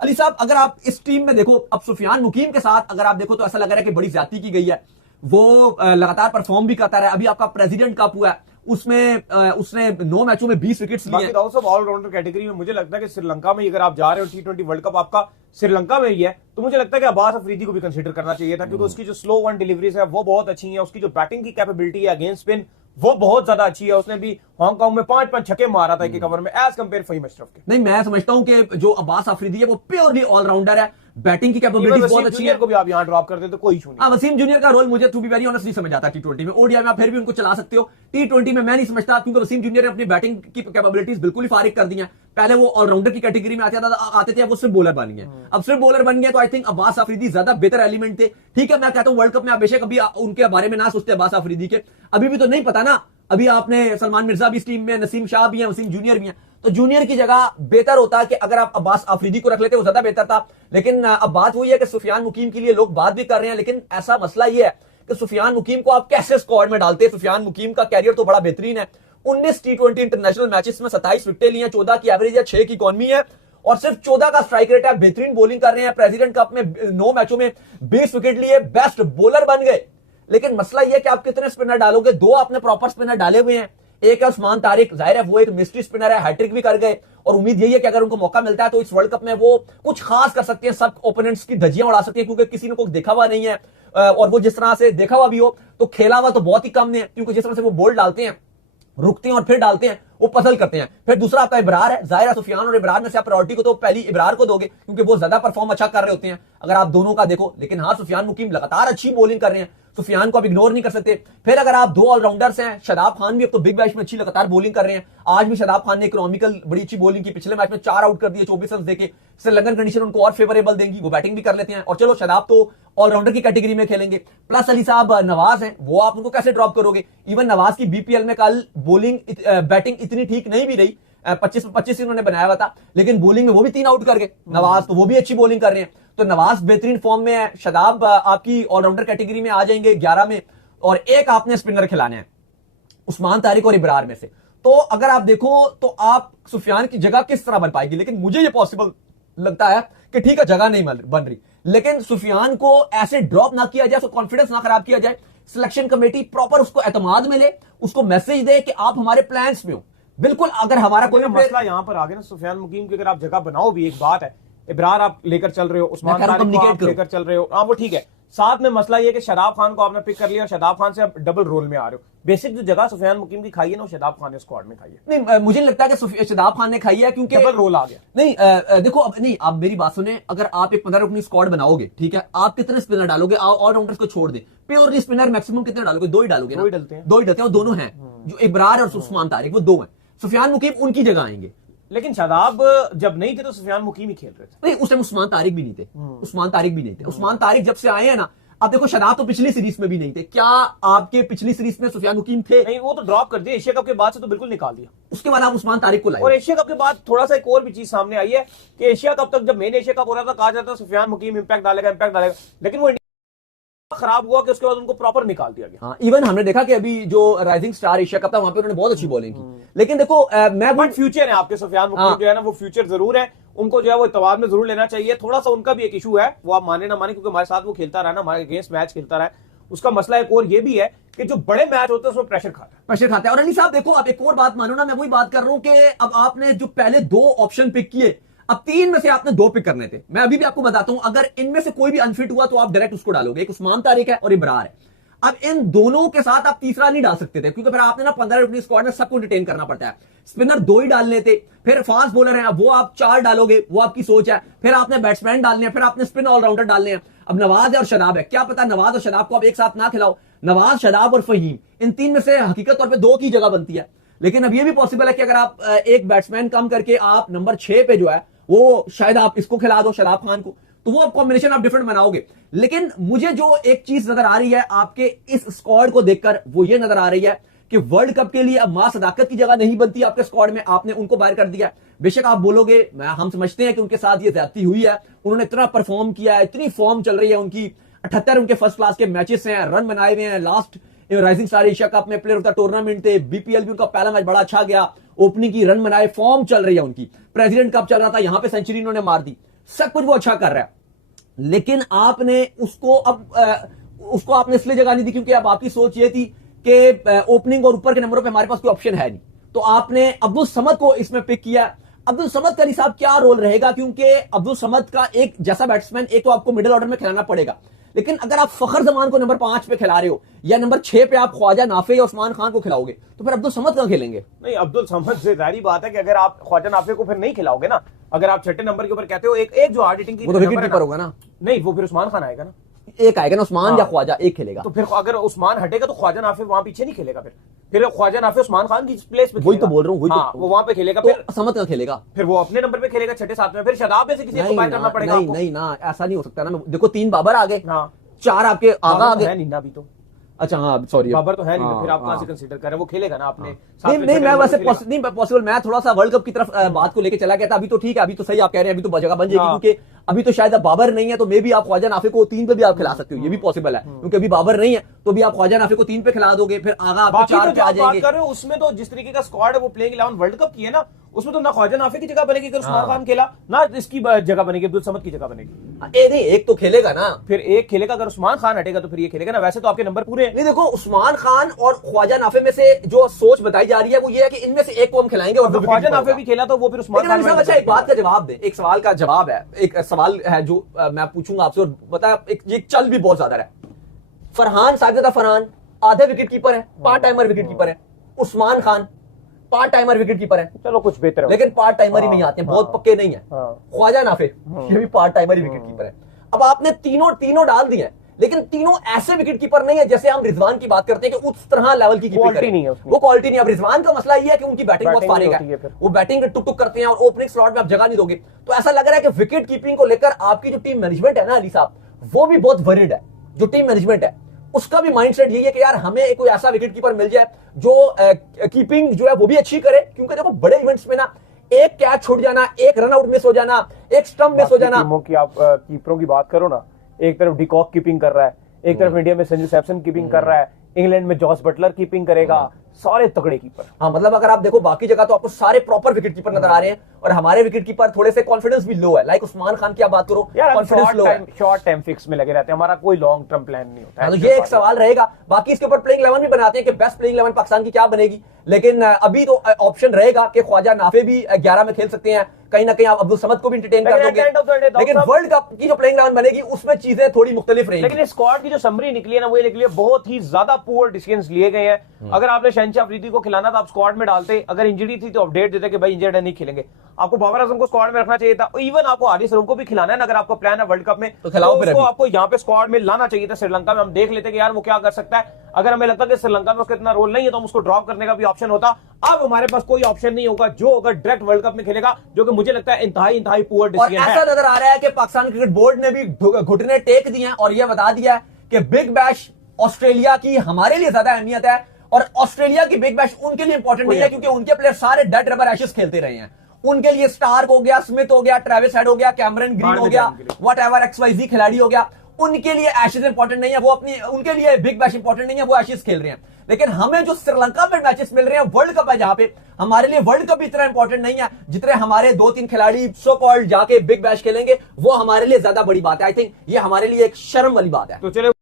अली साहब, अगर आप इस टीम में देखो, अब सुफियान मुकीम के साथ अगर आप देखो तो ऐसा लग रहा है कि बड़ी ज्यादती की गई है। वो लगातार परफॉर्म भी करता रहा। अभी आपका प्रेसिडेंट कप हुआ है, उसमें उसने 9 मैचों में 20 विकेट्स लिए। ऑलराउंडर कैटेगरी में मुझे लगता है कि श्रीलंका में अगर आप जा रहे हो, T20 वर्ल्ड कप आपका श्रीलंका में ही है, तो मुझे लगता है कि अब्बास अफरीदी को भी कंसीडर करना चाहिए था, क्योंकि उसकी जो स्लो वन डिलीवरीज है वो बहुत अच्छी है। उसकी जो बैटिंग की कैपेबिलिटी है अगेंस्ट स्पिन वो बहुत ज्यादा अच्छी है। उसने भी हांगकांग में 5-5 छक्के मारा था एक ओवर में, एज कंपेयर फहीम अशरफ के। नहीं, मैं समझता हूं कि जो अब्बास अफरीदी है वो प्योरली ऑलराउंडर है, बैटिंग की कैपेबिलिटीज बहुत अच्छी है। को भी आप यहां ड्रॉप करते तो कोई इशू नहीं। वसीम जूनियर का रोल मुझे टू बी वेरी ऑनेस्ट नहीं समझ आता T20 में। ओडीआई में आप फिर भी उनको चला सकते हो, T20 में मैं नहीं समझता, क्योंकि वसीम जूनियर ने अपनी बैटिंग की कैपेबिलिटीज बिल्कुल ही फारिग कर दी हैं। पहले वो ऑलराउंडर की कैटेगरी में आते थे, वो सिर्फ बॉलर बन गए। अब सिर्फ बॉलर बन गए तो आई थिंक अब्बास अफरीदी ज्यादा बेहतर एलिमेंट थे। ठीक है, मैं कहता हूं वर्ल्ड कप में आप बेशक अभी उनके बारे में ना सोचते अब्बास अफरीदी के, अभी भी तो नहीं पता ना। अभी आपने सलमान मिर्जा भी इस टीम में, नसीम शाह भी है, वसीम जूनियर भी है, तो जूनियर की जगह बेहतर होता है कि अगर आप अब्बास अफरीदी को रख लेते, वो ज्यादा बेहतर था। लेकिन अब बात वही है कि सुफियान मुकीम के लिए लोग बात भी कर रहे हैं, लेकिन ऐसा मसला ये है कि सुफियान मुकीम को आप कैसे स्क्वाड में डालते हैं। सुफियान मुकीम का कैरियर तो बड़ा बेहतरीन है, 19 T20 इंटरनेशनल मैचेस में 27 विकेटें ली हैं, 14 की एवरेज है, 6 की इकॉनमी है और सिर्फ 14 का स्ट्राइक रेट है। बेहतरीन बॉलिंग कर रहे हैं, प्रेसिडेंट कप में 9 मैचों में 20 विकेट लिए, बेस्ट बॉलर बन गए। लेकिन मसला यह कि आप कितने स्पिनर डालोगे? 2 आपने प्रॉपर स्पिनर डाले हुए हैं, एक है उस्मान तारिक, जाहिर है वो एक मिस्ट्री स्पिनर है, हैट्रिक भी कर गए और उम्मीद यही है कि अगर उनको मौका मिलता है तो इस वर्ल्ड कप में वो कुछ खास कर सकते हैं, सब ओपोनेंट्स की धज्जियां उड़ा सकते हैं, क्योंकि किसी ने को देखा हुआ नहीं है। और वो जिस तरह से देखा हुआ भी हो तो खेला हुआ तो बहुत ही कम है, क्योंकि जिस तरह से वो बॉल डालते हैं, रुकते हैं और फिर डालते हैं, वो पजल करते हैं। फिर दूसरा आपका इब्रार है, जाहिर है सुफियान और इब्रार में से आप प्रायोरिटी को तो पहली इब्रार को दोगे, क्योंकि वो ज्यादा परफॉर्म अच्छा कर रहे होते हैं अगर आप दोनों का देखो। लेकिन हाँ, सुफियान मुकीम लगातार अच्छी बॉलिंग कर रहे हैं, सुफियान को आप इग्नोर नहीं कर सकते। फिर अगर आप 2 ऑलराउंडर्स हैं, शादाब खान भी अब तो बिग बैश में अच्छी लगातार बॉलिंग कर रहे हैं। आज भी शादाब खान ने इकोनॉमिकल बड़ी अच्छी बॉलिंग की, पिछले मैच में 4 आउट कर दिए 24 रन देके। श्रीलंकन कंडीशन उनको और फेवरेबल देंगी, वो बैटिंग भी कर लेते हैं। और चलो शादाब तो ऑलराउंडर की कैटेगरी में खेलेंगे, प्लस अली साहब नवाज हैं, वो आप उनको कैसे ड्रॉप करोगे? इवन नवाज की बीपीएल में कल बॉलिंग बैटिंग इतनी ठीक नहीं भी रही, 25 इन्होंने बनाया हुआ था, लेकिन बॉलिंग में वो भी 3 आउट कर गए नवाज, तो वो भी अच्छी बॉलिंग कर रहे हैं। तो नवाज बेहतरीन फॉर्म में है, शादाब आपकी ऑलराउंडर कैटेगरी में आ जाएंगे 11 में, और एक आपने स्पिनर खिलाने हैं उस्मान तारिक और इब्रार में से। तो अगर आप देखो तो आप सुफियान की जगह किस तरह बन पाएगी? लेकिन मुझे ये पॉसिबल लगता है कि ठीक है, जगह नहीं बन रही, लेकिन सुफियान को ऐसे ड्रॉप ना किया जाए, उसको कॉन्फिडेंस ना खराब किया जाए। सिलेक्शन कमेटी प्रॉपर उसको एतमाद मिले, उसको मैसेज दे कि आप हमारे प्लान्स में हो। बिल्कुल, अगर हमारा कोई मसला यहां पर आ गया ना, सुफियान मुकीम की अगर आप जगह बनाओ भी एक बात है, इब्रार आप लेकर चल रहे हो, उस्मान तारिक को आप लेकर चल रहे हो, हाँ वो ठीक है। साथ में मसला ये कि शादाब खान को आपने पिक कर लिया और शादाब खान से आप डबल रोल में आ रहे हो। बेसिक जो जगह सुफियान मुकीम की खाई है ना, वो शादाब खान ने स्क्वाड में खाई है। नहीं, मुझे लगता है कि शादाब खान ने खाई है, क्योंकि डबल रोल आ गया। नहीं, देखो अब नहीं, आप मेरी बात सुने, अगर आप एक 15 अपनी स्क्वाड बनाओगे, ठीक है, आप कितने स्पिनर डालोगे? ऑलराउंडर्स को छोड़ दे, प्योरली स्पिनर मैक्सिमम कितने डालोगे? 2 ही डालोगे ना? 2 ही डलते हैं, दोनों हैं, जो इब्रार और उस्मान तारिक, वो 2 हैं। सुफियान मुकीम उनकी जगह आएंगे। लेकिन शादाब जब नहीं थे तो सुफियान मुकीम ही खेल रहे थे। नहीं, उस टाइम उस्मान तारिक भी नहीं थे, उस्मान तारिक जब से आए हैं ना, अब देखो शादाब तो पिछली सीरीज में भी नहीं थे। क्या आपके पिछली सीरीज में सुफियान मुकीम थे? नहीं, वो तो ड्रॉप कर दिया, एशिया कप के बाद से तो बिल्कुल निकाल दिया। उसके बाद आप उस्मान तारिक को लाए, और एशिया कप के बाद थोड़ा सा एक और भी चीज सामने आई है कि एशिया कप तक जब मेन एशिया कप हो रहा था, कहा जाता सुफियान मुकीम इंपैक्ट डालेगा, लेकिन वो खराब हुआ कि उसके बाद उनको प्रॉपर निकाल दिया गया। हाँ, इवन हमने देखा कि अभी जो राइजिंग स्टार एशिया कप था, वहां पे उन्होंने बहुत अच्छी बॉलिंग की। लेकिन देखो मैं फ्यूचर है आपके सुफियान मुकीम जो है ना, वो फ्यूचर जरूर है, उनको जो है वो इत्तेमाद में जरूर लेना चाहिए। थोड़ा सा उनका भी एक इशू है, वो आप माने ना माने, क्योंकि हमारे साथ वो खेलता रहा ना, हमारे अगेंस्ट मैच खेलता रहा। उसका मसला एक और ये भी है कि जो बड़े मैच होते हैं उसमें प्रेशर खाता है। और अली साहब देखो, आप एक और बात मानो ना, मैं वही बात कर रहा हूं कि अब आपने जो पहले 2 ऑप्शन पिक किए, अब 3 में से आपने 2 पिक करने थे। मैं अभी भी आपको बताता हूं, अगर इनमें से कोई भी अनफिट हुआ तो आप डायरेक्ट उसको डालोगे। एक उस्मान तारिक है और इब्रार है। अब इन दोनों के साथ आप तीसरा नहीं डाल सकते थे, क्योंकि फिर आपने ना 15 अपनी स्क्वाड में सबको रिटेन करना पड़ता है। स्पिनर 2 ही डालने थे, फिर फास्ट बॉलर हैं, वो आप 4 डालोगे, वो आपकी सोच है। फिर आपने बैट्समैन डालने हैं, फिर आपने स्पिन ऑलराउंडर डालने हैं। अब नवाज है और शादाब है, क्या पता नवाज और शादाब को आप एक साथ ना खिलाओ। नवाज, शादाब और फहीम, इन 3 में से हकीकत तौर पे 2 की जगह बनती है। लेकिन अब यह भी पॉसिबल है कि अगर आप एक बैट्समैन कम करके आप नंबर 6 पे जो है वो शायद आप इसको खिला दो, शादाब खान को, तो वो कॉम्बिनेशन आप डिफरेंट बनाओगे। लेकिन मुझे जो एक चीज नजर आ रही है आपके इस स्क्वाड को देखकर, वो ये नजर आ रही है कि वर्ल्ड कप के लिए अब मां सदाकत की जगह नहीं बनती आपके स्क्वाड में, आपने उनको बाहर कर दिया। बेशक आप बोलोगे, हम समझते हैं कि उनके साथ ये ज्यादती हुई है, उन्होंने इतना परफॉर्म किया है, इतनी फॉर्म चल रही है उनकी, 78 उनके फर्स्ट क्लास के मैचेस हैं, रन बनाए हुए हैं, last rising star Asia cup में प्लेयर ऑफ द टूर्नामेंट थे, बीपीएल भी उनका पहला मैच बड़ा अच्छा गया, ओपनिंग की रन बनाए, फॉर्म चल रही है उनकी। प्रेसिडेंट कप चल रहा था, यहां पे सेंचुरी इन्होंने मार दी। सब कुछ वो अच्छा कर रहा है, लेकिन आपने उसको आपने इसलिए जगह नहीं दी क्योंकि अब आपकी सोच ये थी कि ओपनिंग और ऊपर के नंबरों पे हमारे पास कोई ऑप्शन है नहीं, तो आपने अब्दुल समद को इसमें पिक किया। अब्दुल समद का साहब क्या रोल रहेगा, क्योंकि अब्दुल समद का एक जैसा बैट्समैन एक तो आपको मिडिल ऑर्डर में खिलाना पड़ेगा, लेकिन अगर आप फखर जमान को नंबर 5 पे खिला रहे हो या नंबर 6 पे आप ख्वाजा नाफे या उस्मान खान को खिलाओगे, तो फिर अब्दुल समद कहां खेलेंगे? नहीं, अब्दुल समद से जाहिर बात है कि अगर आप ख्वाजा नाफे को फिर नहीं खिलाओगे ना, अगर आप छठे नंबर के ऊपर कहते हो एक जो हार्ड हिटिंग की वो तो विकेट कीपर होगा ना, नहीं वो फिर उस्मान खान आएगा ना, एक आएगा ना उस्मान या ख्वाजा, एक खेलेगा। तो फिर अगर उस्मान हटेगा तो ख्वाजा नाफे वहां पीछे नहीं खेलेगा, फिर ख्वाजा नाफे उस्मान खान की प्लेस पे वही तो बोल रहा हूँ, वो वहां पे खेलेगा। तो फिर समद का खेलेगा, फिर वो अपने नंबर पे खेलेगा छठे साथ में, फिर शदाब में से किसी को बाय करना पड़ेगा। नहीं ना, ऐसा नहीं हो सकता ना। देखो 3 बाबर आ गए, हाँ 4 आपके आगा आ गए, है नहीं ना अभी तो। अच्छा हाँ सॉरी, बाबर तो है नहीं, तो फिर आप कहां से कंसीडर कर रहे हैं? वो खेलेगा ना अपने साथ नहीं में, नहीं, छठे मैं नंबर वैसे पे खेलेगा। नहीं पॉसिबल, मैं थोड़ा सा वर्ल्ड कप की तरफ बात को लेके चला गया था। अभी तो ठीक है, अभी तो सही आप कह रहे हैं, अभी तो जगह बन जाएगी, हाँ। क्योंकि अभी तो शायद अब बाबर नहीं है, तो मे भी आप ख्वाजा नाफे को 3 पे भी आप खिला सकते हो, ये भी पॉसिबल है, क्योंकि अभी बाबर नहीं है, तो भी आप ख्वाजा नाफे को 3 पे खिला दोगे, फिर आगा आपको बाकी 4 तो पे जो आ आप बात जाएंगे। कर रहे हो उसमें तो जिस तरीके का स्क्वाड है वो प्लेइंग 11 वर्ल्ड कप की है ना, उसमें तो ना ख्वाजा नाफे की जगह बनेगी अगर उस्मान खान खेला, ना इसकी जगह बनेगी, अब्दुल समद की जगह बनेगी। नहीं, एक तो खेलेगा ना, फिर एक खेलेगा, अगर उस्मान खान हटेगा तो फिर ये खेलेगा ना। वैसे तो आपके नंबर पूरे हैं। नहीं देखो, उस्मान खान और ख्वाजा नाफे में से जो सोच बताई जा रही है वो ये है कि इनमें से एक को हम खिलाएंगे और ख्वाजा नाफे भी खेला तो वो फिर उस्मान खान। अच्छा, एक बात का जवाब दे, एक सवाल का जवाब है, एक सवाल है जो मैं पूछूंगा आपसे, और बता, ये चल भी बहुत ज्यादा है। फरहान, साजिदा फरहान आधे विकेट कीपर है, पार्ट टाइमर विकेट कीपर है। Usman Khan part timer wicket keeper है, चलो कुछ बेहतर है, लेकिन पार्ट टाइमर ही नहीं आते हैं, बहुत पक्के नहीं है। ख्वाजा नाफे ये भी पार्ट टाइमर ही विकेट कीपर है। अब आपने तीनों डाल दिए हैं, लेकिन तीनों ऐसे विकेट कीपर नहीं है जैसे हम रिजवान की बात करते हैं कि उस तरह लेवल की क्वालिटी नहीं है उसकी। वो क्वालिटी नहीं है। अब रिजवान का मसला ये है कि उनकी बैटिंग बहुत फारिग होती है है, फिर। वो बैटिंग टुक टुक करते हैं और ओपनिंग स्लॉट में आप जगह नहीं दोगे, तो ऐसा लग रहा है कि विकेट कीपिंग को लेकर आपकी जो टीम मैनेजमेंट है ना अली साहब, वो भी बहुत वरीड है। जो टीम मैनेजमेंट है उसका भी माइंडसेट यही है कि यार हमें कोई ऐसा विकेट कीपर मिल जाए जो कीपिंग जो है वो भी अच्छी करे, क्योंकि देखो बड़े इवेंट्स में ना एक कैच छूट जाना, एक रन आउट मिस हो जाना, एक स्टंप मिस हो जाना। टीमों की आप कीपरों की बात करो ना, एक तरफ डिकॉक कीपिंग कर रहा है, एक तरफ इंडिया में संजू सैमसन कीपिंग कर रहा है, इंग्लैंड में जॉस बटलर कीपिंग करेगा, सारे तगड़े कीपर। हाँ मतलब अगर आप देखो बाकी जगह तो आपको सारे प्रॉपर विकेट कीपर नजर आ रहे हैं, और हमारे विकेट कीपर थोड़े से कॉन्फिडेंस भी लो है। लाइक उस्मान खान की आप बात करो, कॉन्फिडेंस लो है, शॉर्ट टाइम फिक्स में लगे रहते हैं, हमारा कोई लॉन्ग टर्म प्लान नहीं होता है। तो ये एक सवाल रहेगा। बाकी इसके ऊपर प्लेइंग 11 भी बनाते हैं कि बेस्ट प्लेइंग 11 पाकिस्तान की क्या बनेगी, लेकिन अभी तो ऑप्शन रहेगा कि ख्वाजा नाफे भी 11 में खेल सकते हैं, कहीं ना कहीं आप अब्दुल समद को भी एंटरटेन कर दोगे, लेकिन वर्ल्ड कप की जो प्लेइंग 11 बनेगी उसमें चीजें थोड़ी मुख्तलिफ रहेंगी। लेकिन स्क्वाड की जो समरी निकली है ना, वो ये निकली है बहुत ही ज्यादा पुअर डिसीजंस लिए गए हैं। अगर आपने शहनशाह अफरीदी को खिलाना था आप स्क्वाड में डालते, अगर इंजरी थी तो अपडेट देते कि भाई इंजर्ड है नहीं खेलेंगे। आपको बाबर आजम को स्क्वाड में रखना चाहिए था, इवन आपको हारिस रऊफ को भी खिलाना है ना, अगर आपका प्लान है वर्ल्ड कप में तो खिलाओ फिर उसको आपको यहाँ पे स्क्वाड में लाना चाहिए था। श्रीलंका में हम देख लेते कि यार वो क्या कर सकता है, अगर हमें लगता कि श्रीलंका में उसका इतना रोल नहीं है तो हम उसको ड्रॉप करने का भी ऑप्शन होता। अब हमारे पास कोई ऑप्शन नहीं होगा, जो अगर डायरेक्ट वर्ल्ड कप में खेलेगा, जो कि मुझे लगता है इंतहाई पुअर डिसीजन है। ऐसा नजर आ रहा है कि पाकिस्तान क्रिकेट बोर्ड ने भी घुटने टेक दिए हैं और यह बता दिया है कि बिग बैश ऑस्ट्रेलिया की हमारे लिए ज्यादा अहमियत है, और ऑस्ट्रेलिया की बिग बैश उनके लिए इंपॉर्टेंट नहीं है, क्योंकि उनके प्लेयर सारे डेड रबर एशेस खेलते रहे हैं। उनके लिए स्टार्क हो गया, स्मिथ हो गया, ट्रेविस हेड हो गया, कैमरन ग्रीन हो गया, व्हाटएवर XYZ खिलाड़ी हो गया, उनके लिए एशेस इंपॉर्टेंट नहीं है, वो अपनी उनके लिए बिग बैश इंपॉर्टेंट नहीं है, वो एशेस खेल रहे हैं। लेकिन हमें जो श्रीलंका में मैचेस मिल रहे हैं वर्ल्ड कप है, जहां पे हमारे लिए वर्ल्ड कप इतना इंपॉर्टेंट नहीं है जितने हमारे 2-3 खिलाड़ी सो कॉल्ड जाके बिग बैश खेलेंगे, वो हमारे लिए ज्यादा बड़ी बात है। आई थिंक ये हमारे लिए एक शर्म वाली बात है। तो चलो